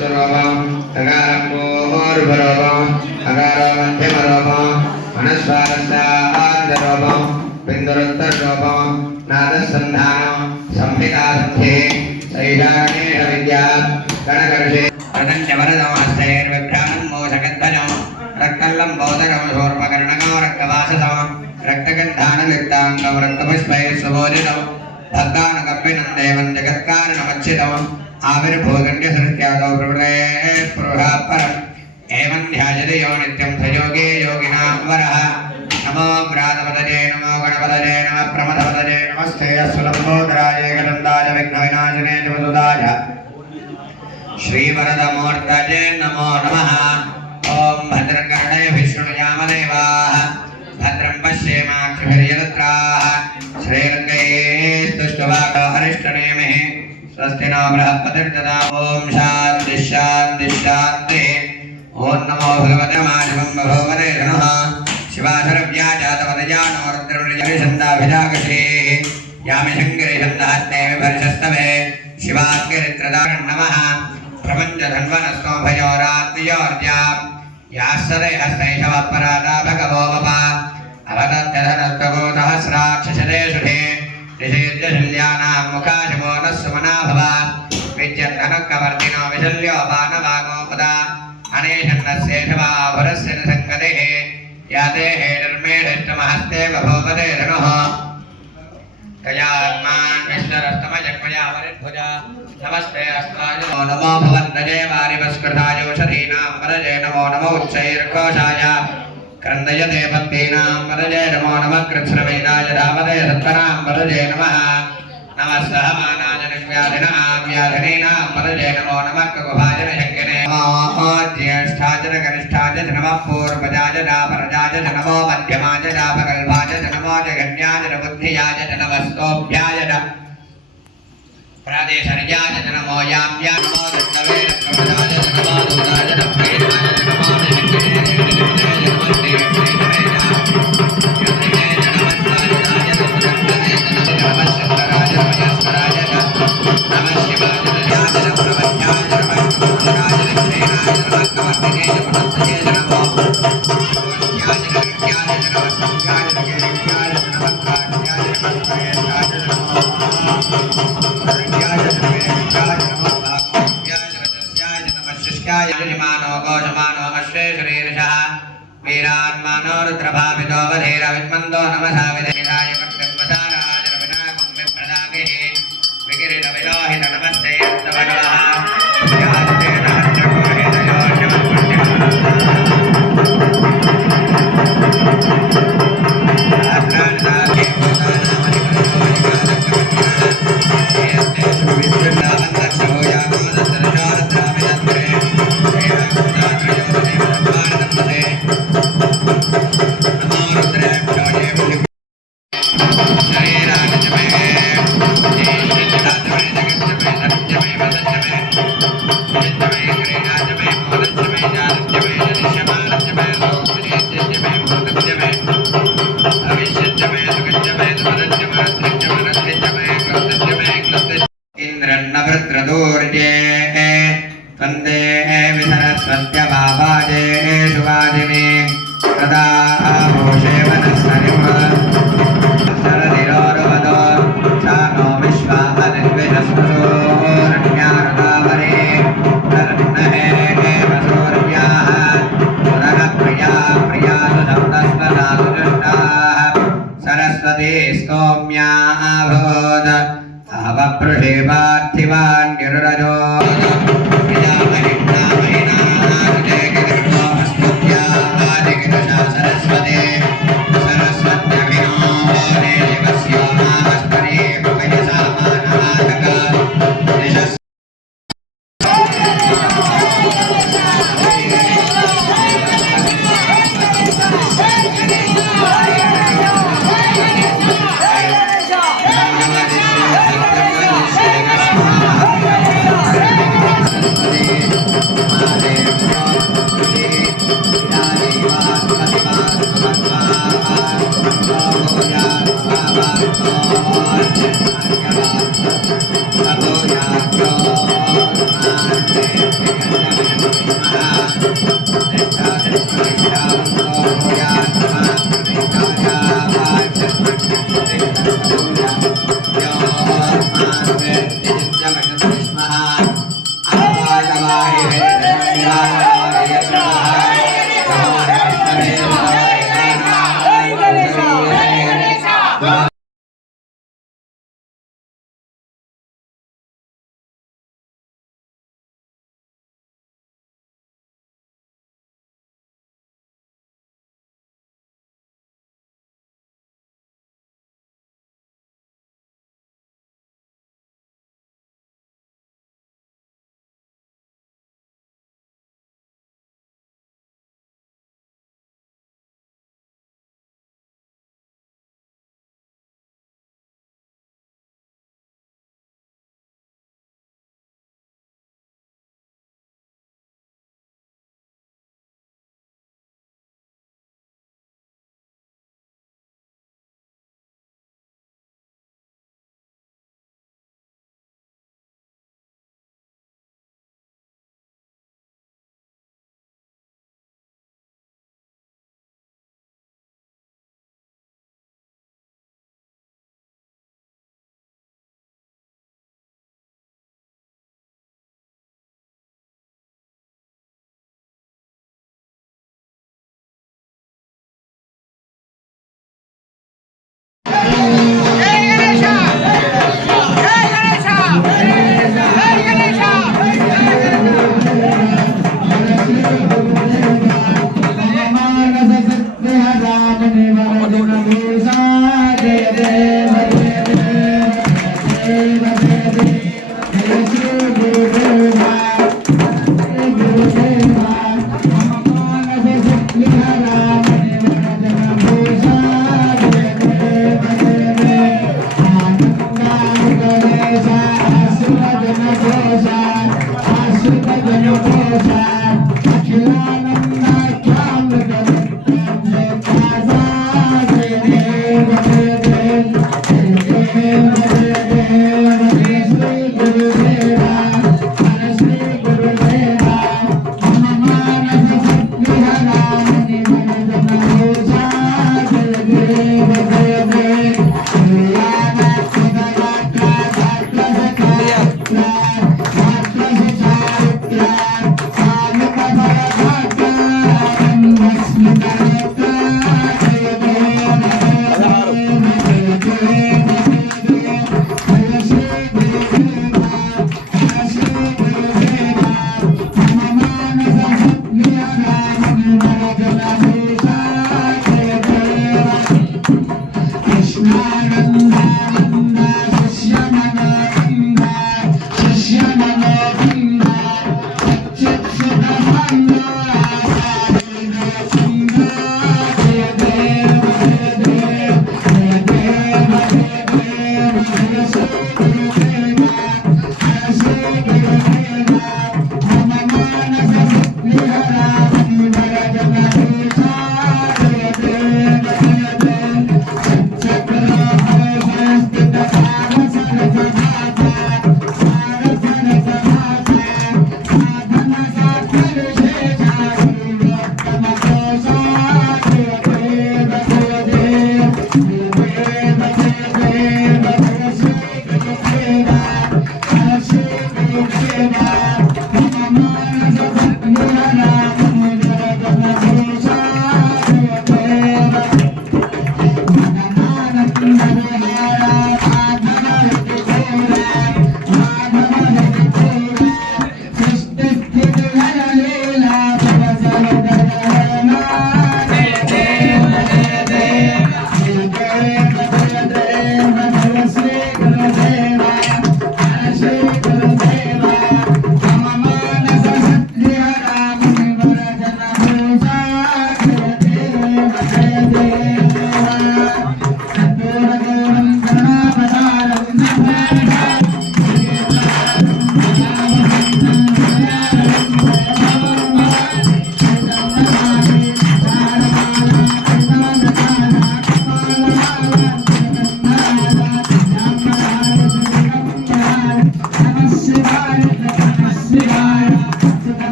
स्वरूपम तकारं पूर्वरूपम अकारो मध्यमरूपम मनस्वारस्यान्तरूपम बिन्दुरुत्तररूपम नादसन्धानं संहितासन्धे सैषागणेश विद्या गणकर्षे वरदमहस्तैर्विभ्राणं मोषकध्वजं रक्तल्लं बौद्धकं शूर्पकर्णकं रक्तवाससं रक्तगन्धानुलिप्ताङ्गं रक्तपुष्पैः सुभोजितं भक्तानुकम्पिनं देवं जगत्कारणमच्युतम् आविर्भूतन्यसृत्यादौ प्रवृतेः पुरुषापरम् एवं ध्यायते यो नित्यं सयोगे योगिनां वरः नमो व्रातपतये नमो गणपतये नमः प्रमथपतये नमस्ते अस्तुलम्बोदराय एकदन्ताय विघ्नविनाशिने जपसुदाय श्रीवरदमूर्तये नमो नमः। ॐ भद्रकर्णय विष्णुयामदेवाः भद्रं पश्येमाक्षभिर्यजत्राः श्रीरङ्गैस्तुष्टुवाको हरिष्टनेमिः स्वस्ति नो बृहस्पतिर्ददातु। ॐ शान्ति शान्ति शान्तिः। ॐ नमो भगवते माधवं भगवते नमः। शिवासुरव्याजातवदजानो रुद्रमृजविषन्दाभिजागश्रीः यामि शङ्करिषन्दहस्ते विभर्षस्तवे शिवाग्निरित्रदारं नमः। प्रपञ्चधन्वनस्तोभयोरात्मयोर्जा यास्सदे हस्तैषवपरादा भगवो वप अवदत्यधनस्तगो सहस्राक्षशदे सुधे ऋषेद्यशल्यानां मुखाशमो नः सुमना भव विद्यद्धनकवर्तिनो विशल्योपानवागोपदा अनेशन्नस्येषवाभरस्य न सङ्गतेः याते हेडर्मेढष्टमहस्ते बभूवते धनुः कयात्मान् विश्वरस्तमजन्मया वरिद्भुजा नमस्ते अस्माय नमो भवन्तजे वारिवस्कृतायोषधीनां वरजे नमो नमो उच्चैर्घोषाय क्रन्दयते पत्नीनां वरजे नमो नमः कृच्छ्रवेदाय धावते सत्तरां वरजे नमः नमः सहमानाय निर्व्याधिनां व्याधिनीनां वरजे नमो नमः ककुभाय शङ्किने नमो ज्येष्ठाय कनिष्ठाय नमः पूर्वजाय दापरजाय नमो मध्यमाय दापकल्पाय नमो जगन्याय बुद्धियाय नमः स्तोभ्याय प्रादेशर्याय नमो याम्याय नमो दत्तवे रत्नवदाय नमो दूताय नमो वीरान्मानो रुद्रभावितो वधेर विद्मन्दो नमसा विधेराय कर्तव्यसाराय रविनाकं विप्रदागिः विकिरीटविलोहित नमस्ते यत्तवगवः यास्तेन हर्षकोहितयो इंद्रन्नभृत्रदूर्ये वन्दे विसरस्वत्य बाबाजे सुवादिने तदा आभूषे वनस्सरिव सरदिरोरुवदो सानो विश्वादिद्विजस्वसूरण्यारुदावरे तर्णहे वसूर्याः पुरःप्रिया प्रियासु सप्तस्वदासु जुष्टाः सरस्वती स्तोम्या अभूत् अवपृषे पार्थिवान् गिरिरजो सरस्वती सरस्वत्यभिनो देवस्यो नामस्परे भुवयसामानमातक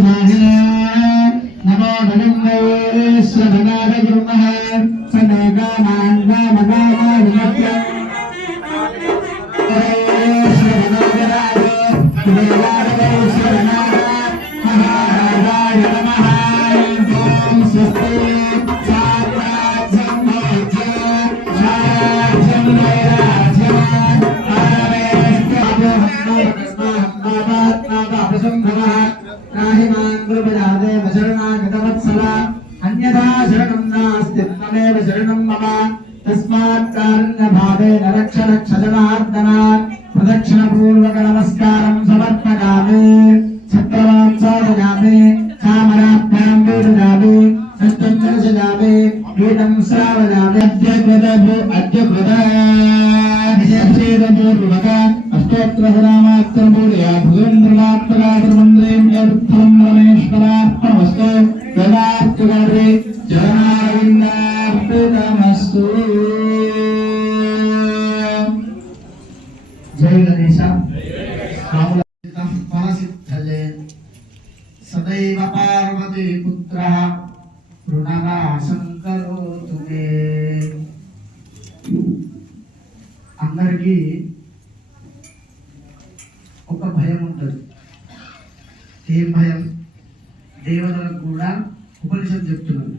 नमो गणेश्वराय श्रवणाय गुरुमः अन्यथा शरणं नास्ति त्वमेव शरणं मम तस्मात् कारुण्यभावेन रक्ष रक्ष जनार्दन प्रदक्षिणपूर्वक नमस्कारं समर्पयामि छत्रवां साधयामि चामराभ्यां वीडयामि सत्यं दर्शयामि वीडं श्रावयामि अद्यकृतपूर्वक अष्टोत्तरनामात्रपूर्या भुवेन्द्रनाथराजमन्दिरं यत्थं रमेश्वरार्पणमस्तु वेदार्थगौरी जनार्दनार्पितमस्तु। जय गणेश फलसिद्धये सदैव पार्वती पुत्रः ऋणनाशं करोतु मे। అందరికీ ఒక భయం ఉంటుంది. ఏం భయం? దేవతలకు కూడా ఉపనిషత్తు చెప్తున్నారు,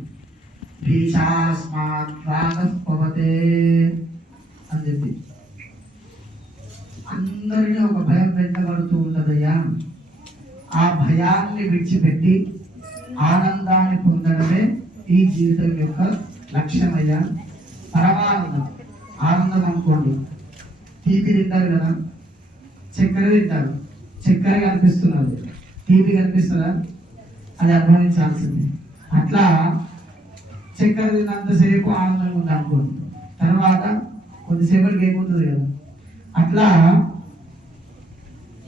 భీషాస్మాత్ రాగః పవతే అని చెప్పి. అందరినీ ఒక భయం వెంటబడుతూ ఉంటుందయ్యా. ఆ భయాన్ని విడిచిపెట్టి ఆనందాన్ని పొందడమే ఈ జీవితం యొక్క లక్ష్యమయ్యా. పరమానందం, ఆనందం అనుకోండి. తీపి తింటారు కదా, చక్కెర తింటారు, చక్కెర కనిపిస్తున్నారు, తీపి కనిపిస్తుందా? అది అనుభవించాల్సింది. అట్లా చక్కెర తిన్నంతసేపు ఆనందంగా ఉంది అనుకోండి, తర్వాత కొద్దిసేపటికి ఏమవుతుంది కదా. అట్లా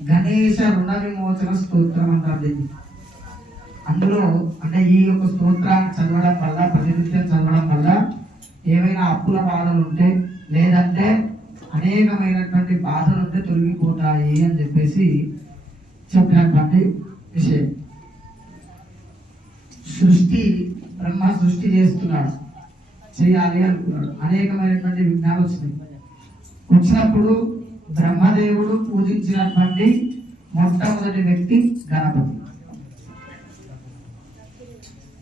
గణేశ రుణ విమోచన స్తోత్రం అంటారు దీన్ని. అందులో అంటే ఈ యొక్క స్తోత్రాన్ని చదవడం వల్ల, ప్రతినిత్యం చదవడం వల్ల ఏమైనా అప్పుల బాధలు ఉంటే, లేదంటే అనేకమైనటువంటి బాధలు ఉంటే తొలగిపోతాయి అని చెప్పేసి చెప్పినటువంటి విషయం. సృష్టి, బ్రహ్మ సృష్టి చేస్తున్నాడు, చేయాలి అనుకున్నాడు. అనేకమైనటువంటి విఘ్నాలు వచ్చినాయి. వచ్చినప్పుడు బ్రహ్మదేవుడు పూజించినటువంటి మొట్టమొదటి వ్యక్తి గణపతి.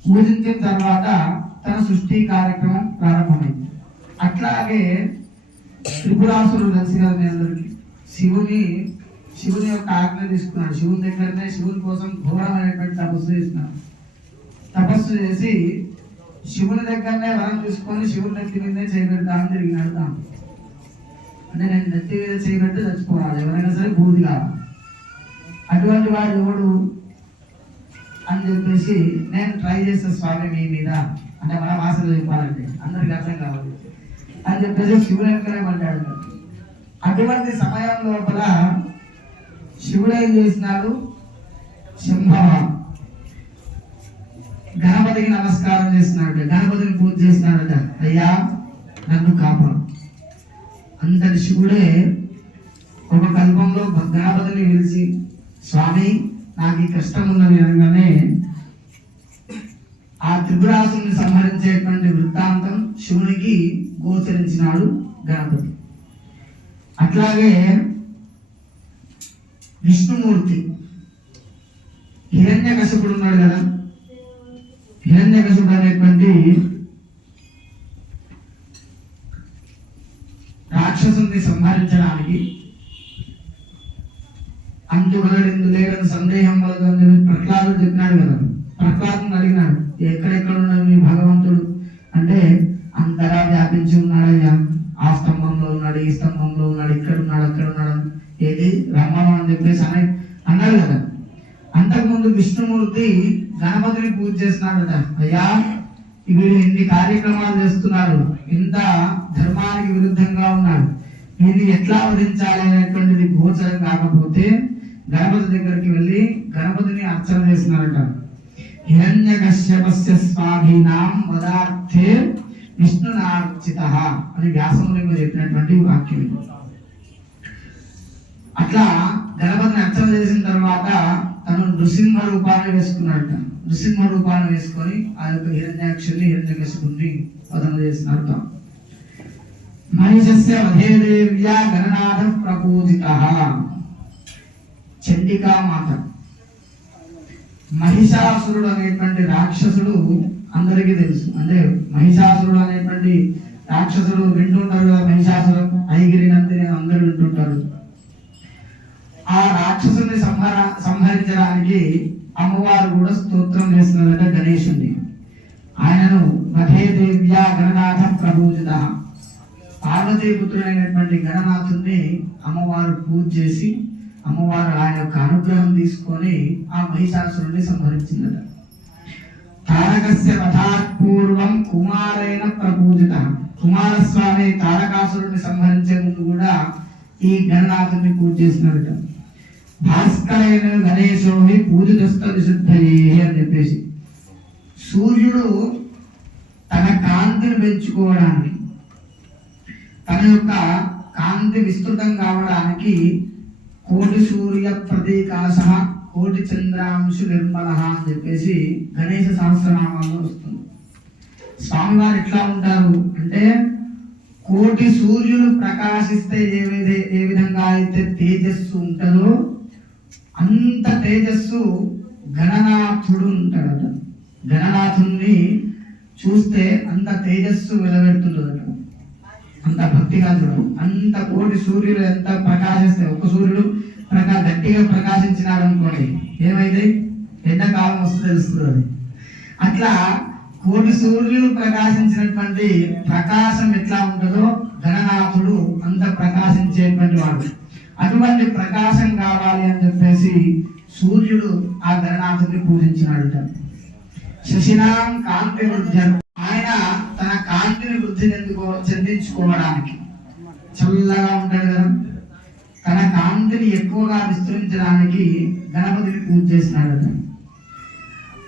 పూజించిన తర్వాత తన సృష్టి కార్యక్రమం ప్రారంభమైంది. అట్లాగే త్రిపురాసురుడు కలిసి కదా మీ అందరికి శివుని యొక్క ఆజ్ఞ తీసుకున్నాడు. శివుని దగ్గరనే శివుని కోసం ఘోరమైనటువంటి తపస్సు చేస్తున్నాడు. తపస్సు చేసి శివుని దగ్గరనే వరం తీసుకొని శివుని నెత్తి మీదే చేయబెడతామని తిరిగినాడు. అంటే నేను నెత్తి మీద చేయబెడితే చచ్చిపోవాలి, ఎవరైనా సరే బూది కావాలి. అటువంటి వాడు ఎవడు అని చెప్పేసి నేను ట్రై చేస్తా స్వామి మీ మీద, అంటే మన భాషలో చెప్పాలంటే అందరికి అర్థం కావాలి అని చెప్పేసి శివుడు వెంకనే పడ్డాడు. అటువంటి సమయం లోపల శివుడు ఏం చేసినాడు? శంభవ గణపతికి నమస్కారం చేస్తున్నాడు, గణపతిని పూజ చేస్తున్నాడట. అయ్యా నన్ను కాపాడు. అంతటి శివుడే ఒక కల్పంలో గణపతిని పిలిచి, స్వామి నాకు ఈ కష్టం ఉన్నది అనగానే ఆ త్రిపురాసుని సంహరించేటువంటి వృత్తాంతం శివునికి గోచరించినాడు గణపతి. అట్లాగే విష్ణుమూర్తి హిరణ్యకశిపుడు ఉన్నాడు కదా, హిరణ్యకశిపుడు అనేటువంటి రాక్షసుని సంహరించడానికి అంతుగలడిందు లేడని సందేహం కలదని ప్రహ్లాదుడు చెప్పినాడు కదా. ప్రహ్లాదుని అడిగినాడు, ఎక్కడెక్కడ ఉన్నాడు మీ భగవంతుడు అంటే, అంతరా వ్యాపించి ఉన్నాడయ్యా. ఆ స్తంభంలో ఉన్నాడు, ఈ స్తంభంలో ఉన్నాడు, ఇక్కడ ఉన్నాడు, అక్కడ ఉన్నాడు, ఏది రమ్మను అని చెప్పేసి అన్నాడు కదా. అంతకుముందు విష్ణుమూర్తి గణపతిని పూజ చేస్తున్నాడట. అయ్యా వీడు ఎన్ని కార్యక్రమాలు చేస్తున్నారు, ఇంత ధర్మానికి విరుద్ధంగా ఉన్నాడు, వీడిని ఎట్లా వధించాలి అనేటువంటిది గోచరం కాకపోతే గణపతి దగ్గరికి వెళ్ళి గణపతిని అర్చన చేస్తున్నారట. హిరణ్యకశ్యపస్య స్వాధీనాం వదార్థే విష్ణునార్చితః అని వ్యాసమునిలో చెప్పినటువంటి వాక్యం. అట్లా గణపతిని అర్చన చేసిన తర్వాత తను నృసింహ రూపాన్ని వేసుకున్నాడట. నృసింహ రూపాన్ని వేసుకొని ఆ యొక్క హిరణ్యాక్షుని హిరణ్యకశిపుణ్ణి వధన చేసినాడు. మహిషస్య వధే దేవ్యా గణనాథ ప్రపూజితః. చండికా మాత. మహిషాసురుడు అనేటువంటి రాక్షసుడు అందరికీ తెలుసు. అంటే మహిషాసురుడు అనేటువంటి రాక్షసుడు వింటుంటారు కదా, మహిషాసురం, ఐగిరి, నందిని అందరూ వింటుంటారు. ఆ రాక్షసుని సంహరించడానికి అమ్మవారు కూడా స్తోత్రం చేస్తున్నదట గణేశుని. ఆయనను వధే దేవ్యా గణనాథ ప్రపూజిత. పార్వతీపుత్రుడైనటువంటి గణనాథుని అమ్మవారు పూజ చేసి అమ్మవారు ఆయన యొక్క అనుగ్రహం తీసుకొని ఆ మహిషాసురుని సంహరించిందట. తారకస్య వధాత్ పూర్వం కుమారైన ప్రపూజిత. కుమారస్వామి తారకాసురుని సంహరించే ముందు కూడా ఈ గణనాథుని పూజ చేసినదట. భాస్కరైన గణేశోహి పూజితస్థ విశుద్ధయే అని చెప్పేసి సూర్యుడు తన కాంతిని పెంచుకోవడానికి, తన యొక్క కాంతి విస్తృతం కావడానికి కోటి సూర్య ప్రతీకాశ కోటి చంద్రాంశు నిర్మల అని చెప్పేసి గణేశ సహస్రనామాల్లో వస్తుంది. స్వామివారు ఎట్లా ఉంటారు అంటే కోటి సూర్యులు ప్రకాశిస్తే ఏ విధంగా అయితే తేజస్సు ఉంటుందో అంత తేజస్సు గణనాథుడు ఉంటాడట. గణనాథుణ్ణి చూస్తే అంత తేజస్సు వెలవెడుతుండదట. అంత భక్తిగా చూడదు. అంత కోటి సూర్యులు ఎంత ప్రకాశిస్తే, ఒక సూర్యుడు గట్టిగా ప్రకాశించినాడు అనుకోండి ఏమైంది, ఎండాకాలం వస్తే తెలుస్తుంది అది. అట్లా కోటి సూర్యులు ప్రకాశించినటువంటి ప్రకాశం ఎట్లా ఉంటుందో గణనాథుడు అంత ప్రకాశించేటువంటి వాడు. అటువంటి ప్రకాశం కావాలి అని చెప్పేసి సూర్యుడు ఆ గణనాథుడిని పూజించినాడు. శశినాం కాంతి వృద్ధి. ఆయన తన కాంతిని వృద్ధి చెందించుకోవడానికి చల్లగా ఉంటాడు కదా, తన కాంతిని ఎక్కువగా విస్తరించడానికి గణపతిని పూజ చేసినాడట.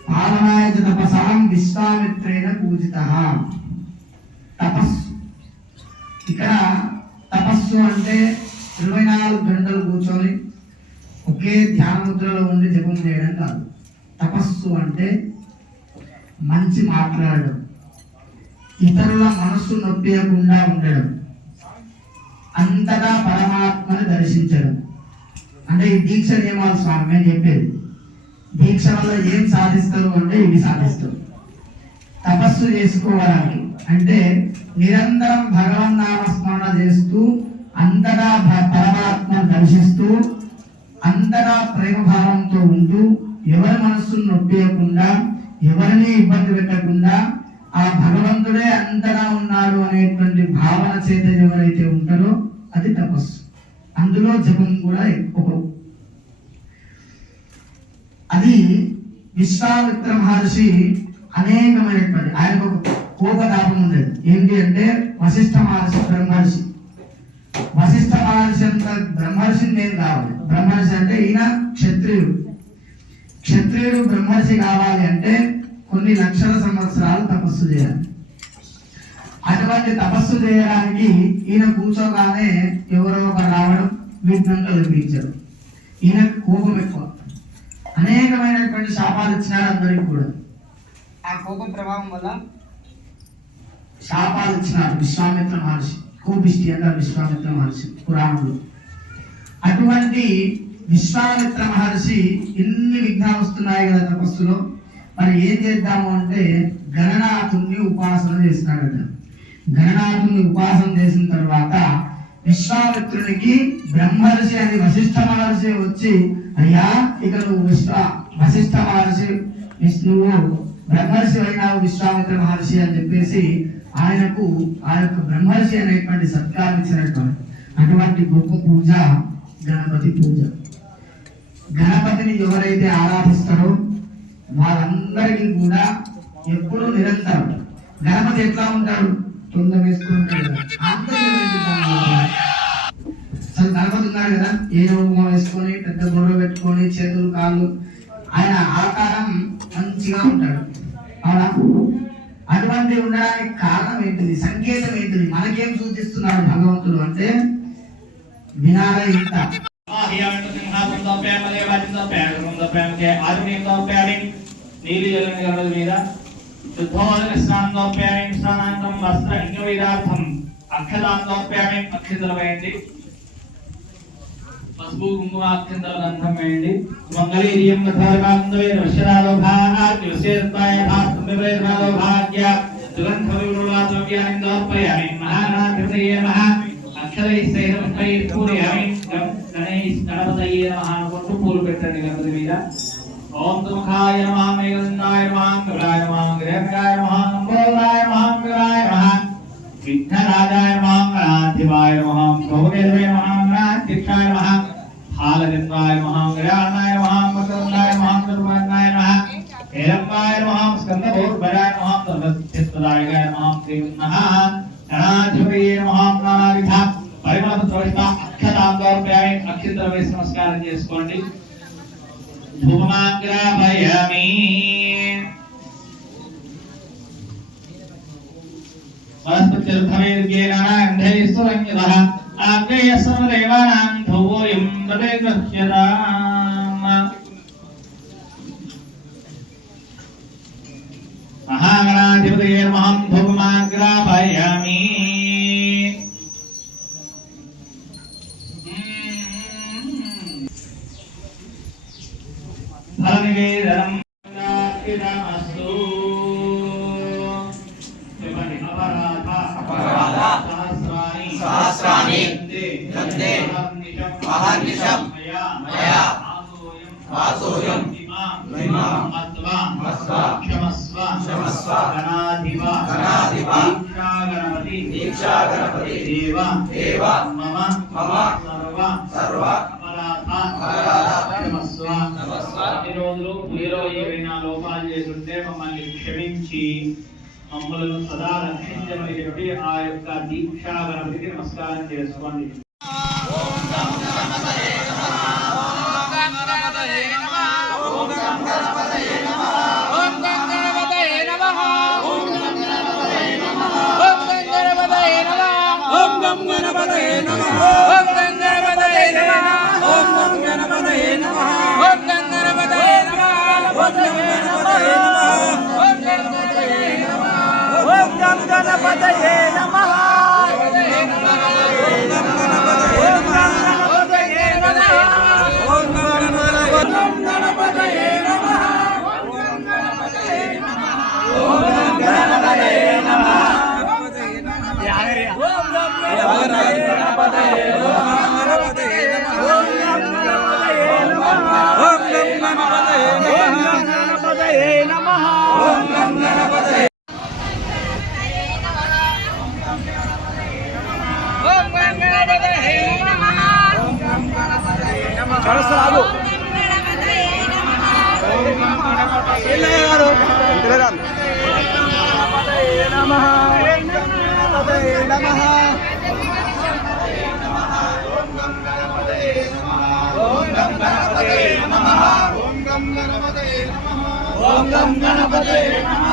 పాలనాయ తపసాం విశ్వామిత్రేణ పూజిత. తపస్సు. ఇక్కడ తపస్సు అంటే 24 గంటలు కూర్చొని ఒకే ధ్యాన ముద్రలో ఉండి జపం చేయడం కాదు. తపస్సు అంటే మంచి మాట్లాడడం, ఇతరుల మనస్సు నొప్పియకుండా ఉండడం, అంతటా పరమాత్మని దర్శించడం. అంటే ఈ దీక్ష నియమాలు స్వామి నేను చెప్పేది. దీక్ష వల్ల ఏం సాధిస్తారు అంటే ఇవి సాధిస్తారు. తపస్సు చేసుకోవడానికి అంటే నిరంతరం భగవన్నామస్మరణ చేస్తూ అంతటా పరమాత్మను దర్శిస్తూ అంతటా ప్రేమభావంతో ఉంటూ ఎవరి మనస్సును నొప్పియకుండా ఎవరిని ఇబ్బంది పెట్టకుండా ఆ భగవంతుడే అంతటా ఉన్నాడు అనేటువంటి భావన చేత ఎవరైతే ఉంటారో అది తపస్సు. అందులో జపం కూడా ఎక్కువ. అది విశ్వామిత్ర మహర్షి అనేకమైనటువంటి ఆయనకు ఒక కోపతాపం ఉండేది. ఏంటి అంటే వశిష్ఠ మహర్షి బ్రహ్మర్షి. వశిష్ఠ మహర్షి అంత బ్రహ్మర్షిని నేను కావాలి. బ్రహ్మర్షి అంటే ఈయన క్షత్రియుడు. క్షత్రియుడు బ్రహ్మర్షి కావాలి అంటే కొన్ని లక్షల సంవత్సరాలు తపస్సు చేయాలి. అటువంటి తపస్సు చేయడానికి ఈయన కూర్చోగానే ఎవరో ఒకరు రావడం, విఘ్నం కలిగించారు. ఈయనకు కోపం ఎక్కువ. అనేకమైనటువంటి శాపాలు ఇచ్చినాడు అందరికి కూడా. ఆ కోపం ప్రభావం వల్ల శాపాలు ఇచ్చినాడు విశ్వామిత్ర మహర్షి. కోపిష్టి అంటారు విశ్వామిత్ర మహర్షి పురాణంలో. అటువంటి విశ్వామిత్ర మహర్షి ఎన్ని విఘ్నాలు వస్తున్నాయి కదా తపస్సులో, మరి ఏం చేద్దాము అంటే గణనాథుని ఉపాసన చేసినాడట. గణనాథుని ఉపాసన చేసిన తర్వాత విశ్వామిత్రునికి బ్రహ్మర్షి అని వశిష్ఠ మహర్షి వచ్చి, అయ్యా ఇక నువ్వు వశిష్ఠ మహర్షి నువ్వు బ్రహ్మర్షి అయినావు విశ్వామిత్ర మహర్షి అని చెప్పేసి ఆయనకు ఆ యొక్క బ్రహ్మర్షి అనేటువంటి సత్కారం ఇచ్చినటువంటి అటువంటి గొప్ప పూజ గణపతి పూజ. గణపతిని ఎవరైతే ఆరాధిస్తారో వాళ్ళందరికీ కూడా ఎప్పుడూ నిరంతరం గణపతి ఎట్లా ఉంటాడు, తొంద వేసుకుంటాడు. అసలు గణపతి ఉన్నాడు కదా, ఏ రూపం వేసుకొని పెద్ద గొడవ పెట్టుకొని చేతులు కాళ్ళు, ఆయన ఆకారం మంచిగా ఉంటాడు. అవునా? అటువంటి ఉండడానికి కారణం ఏంటిది, సంకేతం ఏంటిది, మనకేం సూచిస్తున్నాడు భగవంతుడు అంటే వినాల ఇంత సమర్పయామి ఆదిమేయం సమర్పయామి నీలి జలం గణపతి మీద శుద్ధోదక స్నానం సమర్పయామి స్నానాంతం వస్త్ర ఇంగవేదార్థం అక్షతాం సమర్పయామి అక్షతలు వేయండి పసుపు కుంకుమ అక్షతల గంధం వేయండి మంగళీర్యం మధురకాందవే వర్షరాలోభాగ్య విశేషతాయ భాస్తంబే భాగ్య సుగంధవిరులాతవ్యాని సమర్పయామి మహానాథిపతయే నమః అక్షరైః పుష్పైః పూరయామి గణపతయే నమః అనుకుంటూ పూలు పెట్టండి గణపతి మీద ఓం తుముఖాయ నమః మేఘదండాయ నమః గరుడాయ నమః గ్రహకాయ నమః నంబోదాయ నమః గరుడాయ నమః విఘ్నరాజాయ నమః గణాధిపాయ నమః భోగేంద్రాయ నమః గణాధ్యక్షాయ నమః హాలచంద్రాయ నమః గణానాయ నమః మకరందాయ నమః దుర్వానాయ నమః ఏలంబాయ నమః స్కందభూర్భరాయ నమః సర్వసిద్ధిదాయకాయ నమః శ్రీనః గణాధిపతయే నమః నానావిధ పరిమళపత్రవిష్ట అక్షతాం సమర్పయామి అక్షతలు వేసి నమస్కారం చేసుకోండి ధూమాగ్రాపయామి వనస్పతిర్ధమేర్గేనాగంధైస్తురంగితః ఆగ్నేయ సర్వదేవానాం ధూవోయం ప్రతిగృహ్యతాం మహాగణాధిపతయే నమః ధూమాగ్రాపయామి ఫలనివేదనం అస్తు చెప్పండి అపరాధ సహస్రాణి దంతే మహానిశం మయా ఆసోయం ఇమాం మత్వా క్షమస్వ గణాధిప దీక్షా గణపతి దేవ మమ సర్వ ఈ రోజులు మీలో ఏవైనా లోపాలు చేస్తుంటే మమ్మల్ని క్షమించి మమ్మల్ని సదా రక్షించమని చెప్పి ఆ యొక్క దీక్షా గణపతికి నమస్కారం చేసుకోండి గణపతయే నమః రాదు ఓం గం గణపతయే నమః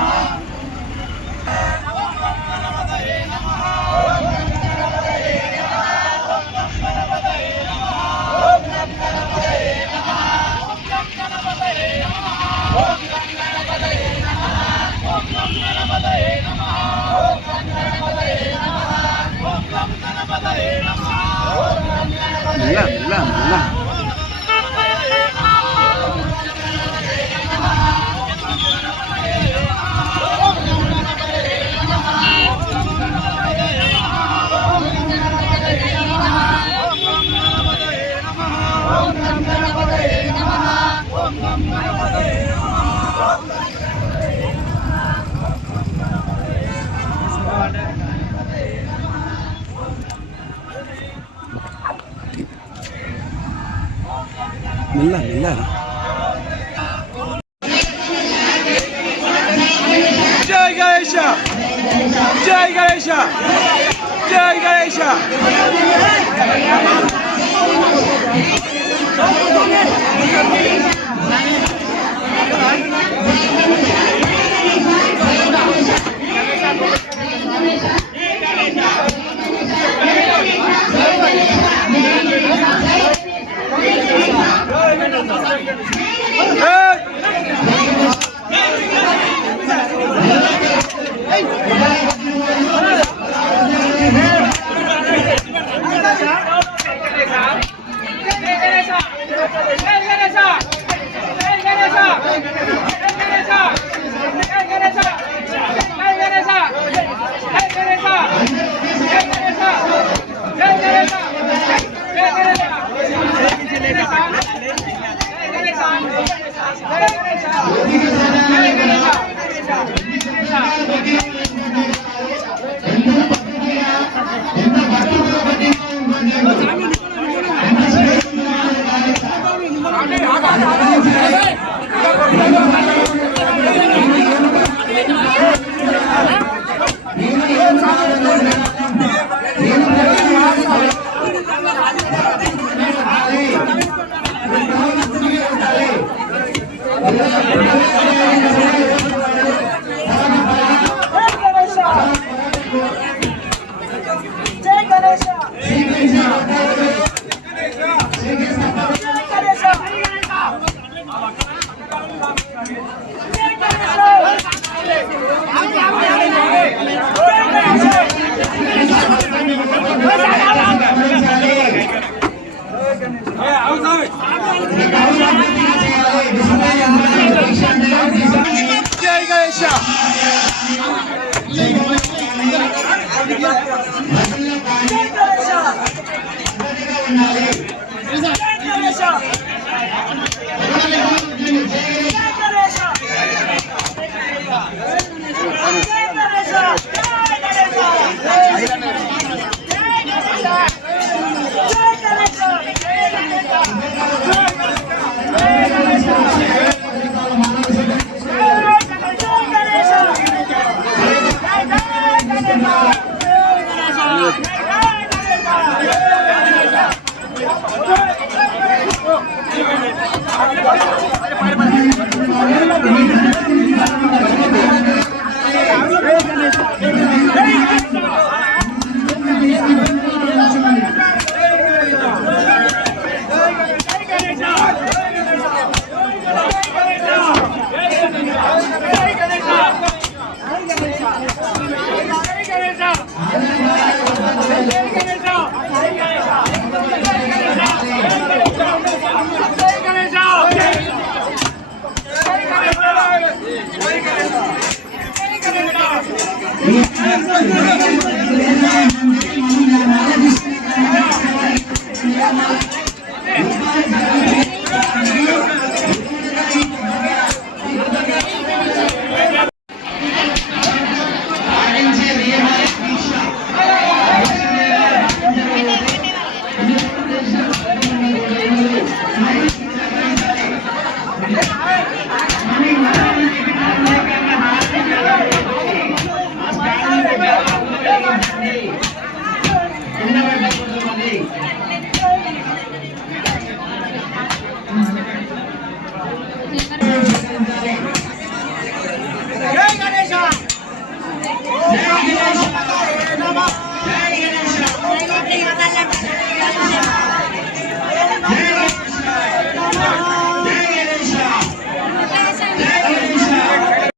मिला मिला जय गणेश जय गणेश जय गणेश జై గణేష